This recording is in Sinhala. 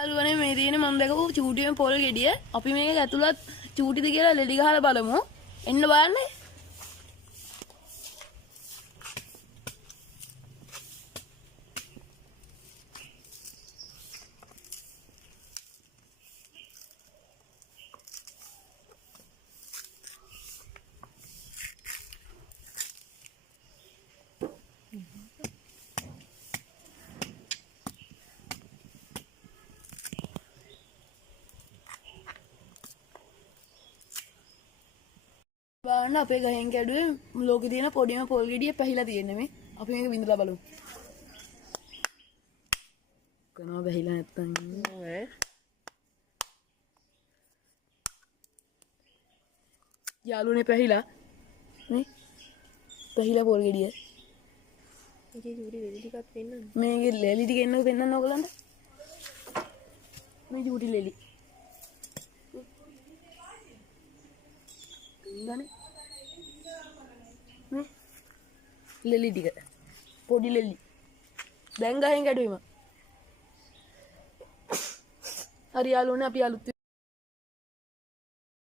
යාළුවනේ මේ තියෙන මම දැකපු චූටියෙන් පොල් ගෙඩිය. අපි මේක ඇතුළත් චූටිද කියලා ලෙඩි ගහලා බලමු. එන්න බලන්න. බලන්න අපේ ගහෙන් කැඩුවේ ලෝකේ තියෙන පොඩිම පොල් ගෙඩිය පැහිලා තියෙන්නේ මේ. අපි මේක විඳලා බලමු. කනවා බැහිලා නැත්තම් නෑ. යාළුවනේ පැහිලා. නේ? පැහිලා පොල් ගෙඩිය. මේකේ චූටි ලෙලි ටිකක් පෙන්නන්න. මේකේ ලෙලි ටික එන්නකො පෙන්නන්න ඕගලන්ට. මේ චූටි ලෙලි. ගන්න. නේ? ලෙලි ටික. පොඩි ලෙලි. දැන් ගහෙන් කැඩුවෙම. හරි යාළුවනේ අපි අලුත්